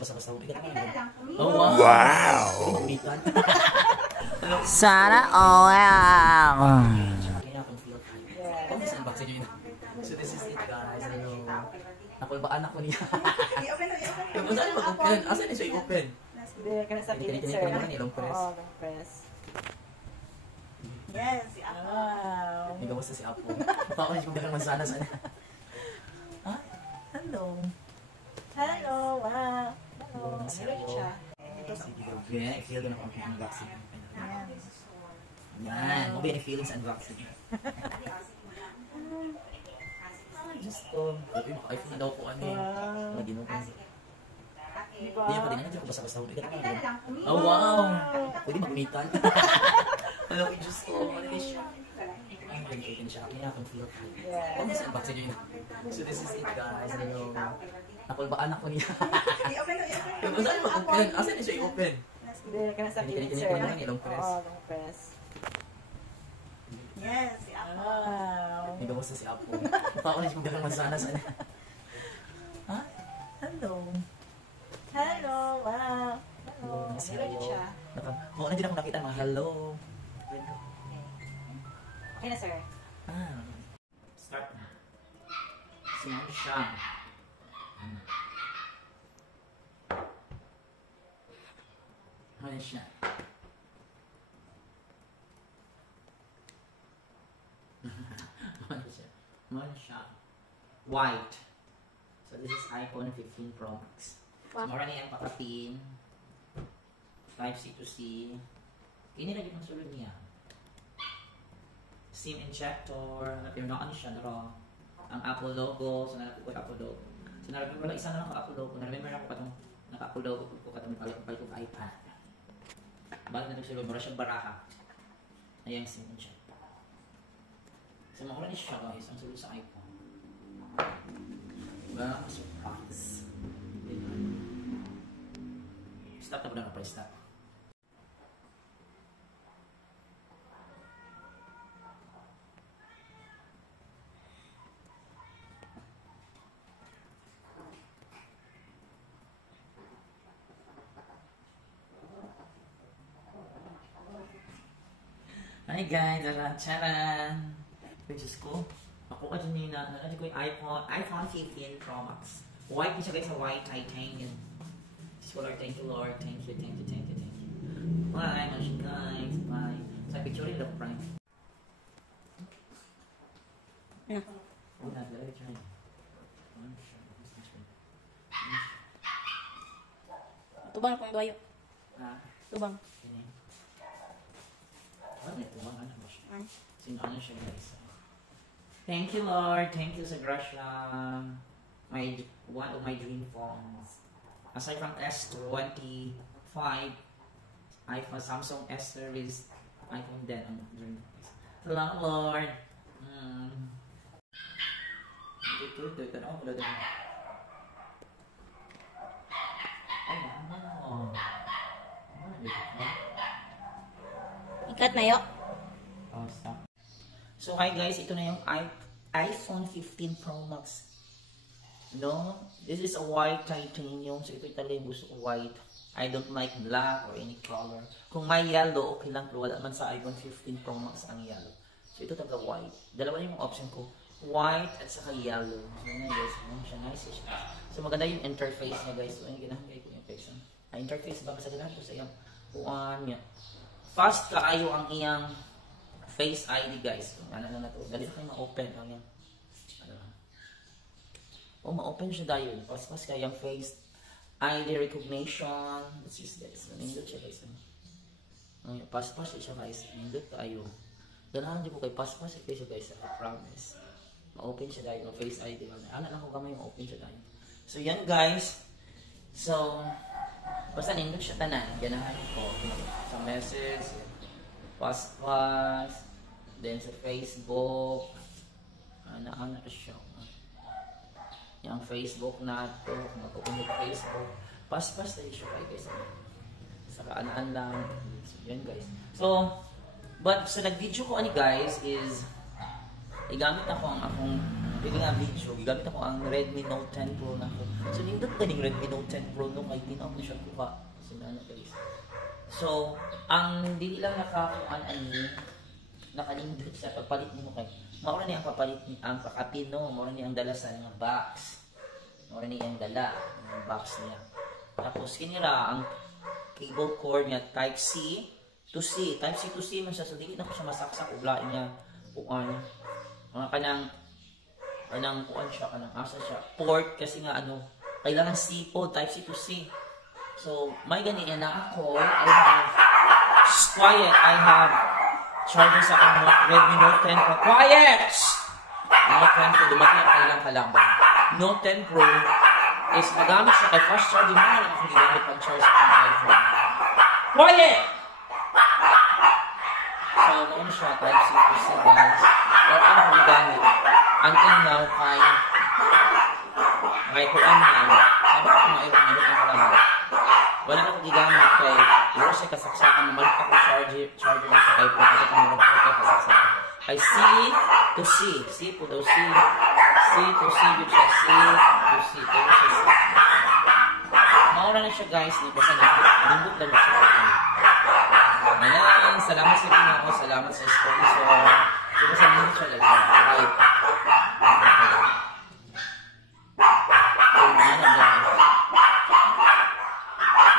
basta-basta. Oh, wow! Sana all. So this is it, guys. Ako ba anak ko niya? Saan mag-open? Asan niya siya i-open? Kaya sa pilit, sir. Long press. Oo, long press. Yes, si Apo. Wow. Hindi kamusta si Apo. Pakulis ko galang mansana sana. Ha? Hello. Hello, wow. Hello. Hello. Siya. Sige, okay. I-feel doon ako ang vaccine. Yan. Mabi any feelings and vaccine. Just iPhone na daw ko ano eh. Nagino ko. Hindi niya pa din na basta-basta. Oh, wow! Pwede mag-umitan. Alam ko, Diyos ko. Ano na siya? Ay, maligay siya. Kaya akong feel. Oh, mas unboxing yun. So this is it, guys. Ako ba anak ko niya? Saan niya mag-open? Asan niya siya i-open? Kaya sa pilit, sir. Long press. Oo, long press. Yes, si Apo. Wow. Hindi kamusta si Apo. Pakulis ko galang mansana sana. Ha? Hello. Hello, wow. Hello. Siya. Oo, nandiyan ako nakita mga hello. Okay na, sir. Start na. Siyan siya. Ano siya? Ano siya? White. So this is iPhone 15 Pro Max. So marami ang pakapin. Type-C to C. Inilagay ng sulod niya. SIM injector. Napirnaan siya na ang Apple logo. So nalapit ko Apple logo. So wala isa na lang Apple logo. Na-remember ako katong naka-Apple logo ko katong palit ko iPad. Bakit na sulod? Mura siya baraha. Ayan SIM injector. So makuha niya siya guys. Ang sulod sa iPhone. Diba? Surprise. Stop na po na na-press stop. Hi guys, charan! Diyos ko, ako ka dyan na, nalagay ko yung iPhone 15 Pro Max. White niya siya guys, white titanium. Diyos ko Lord, thank you Lord, thank you. Bye, mga guys, bye. Sa picture rin lang, Frank. Wala, dala picture rin. Tubang akong bayo. Ha? Tubang. Ano ba siya? Sino siya guys? Thank you Lord, thank you sa grasya. One of my dream phones. Aside from S25, iPhone, Samsung S series, iPhone 10 ang dream phones. Salamat Lord. Ito, tanong ko doon. Ay, ano? Ikat na yun. Oh, stop. So hi guys, ito na yung iPhone 15 Pro Max. No, this is a white titanium. So ito talaga yung gusto ko white. I don't like black or any color. Kung may yellow, okay lang. Pero wala naman sa iPhone 15 Pro Max ang yellow. So ito talaga white. Dalawa yung option ko. White at saka yellow. So yun guys, siya nice siya. So maganda yung interface niya guys. So yung ginahagay ko yung face. Interface ba kasaganahan ko sa iyang uwan niya. Fast kaayo ang iyang Face ID guys. Ano na to? Dali na kayo ma-open. Oh, ma-open siya dahil. Pas-pas kayo yung Face ID recognition. This is guys. Nindot siya guys. Pas-pas siya guys. Nindot tayo. Ganahan din po kay pas-pas siya guys. I promise. Ma-open siya dahil. Face ID. Ano lang ko kamay ma-open siya dahil. So yan guys. So basta nindot siya tanan. Ganahan ko. Sa message. Pas-pas. Then sa Facebook, ano siya. Yung Facebook na ito, mag-open yung Facebook. Pas-pas tayo siya guys. Saka ano lang. So, yun guys. So, but sa nag-video ko guys is, igamit ako ang akong, video, gigamit ako ang Redmi Note 10 Pro na ako. So, nindot ka yung Redmi Note 10 Pro no, kay na siya kuha. Sila na guys. So, ang hindi lang nakakuan nakalindot sa pagpalit mo kay. Maura niya ang papalit ang pakapin no, maura niya ang dala sa nga box. Maura niya ang dala ng box niya. Tapos kinira ang cable cord niya type C to C. Type C to C man siya so dili na ko siya masaksak uglain niya. Kuan. Mga kanang kuan siya kanang asa siya. Port kasi nga kailangan C po type C to C. So, may ganyan na ako. I have charger sa Redmi Note 10 Pro. Quiet! Note 10 Pro, dumating ang kailang kalaban. Note 10 Pro is magamit siya kay fast charging mo na lang kung ginamit pag-charge sa iPhone. Quiet! So, noon siya, type C to C guys. Wala ka na ginamit. Until now, kay kuan na. Sabi ko kung mayroon na ang kalaban. Wala na ko gigamit kay wala siya kasaksakan na maliit ako charger na sa iPhone kasi kung marag ko kasaksakan. Kay C to C. C po daw C. C to C yun siya. C to C. Pero siya C. Mauna na siya guys. Basta nabundot lang siya. Ayan. Salamat sa inyo ako. Salamat sa sponsor. Diba sa minute siya lang. Right.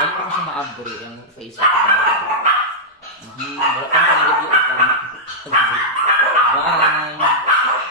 Ayun ko siya maabri yung Facebook. Wala kang nalagay ito. Bye!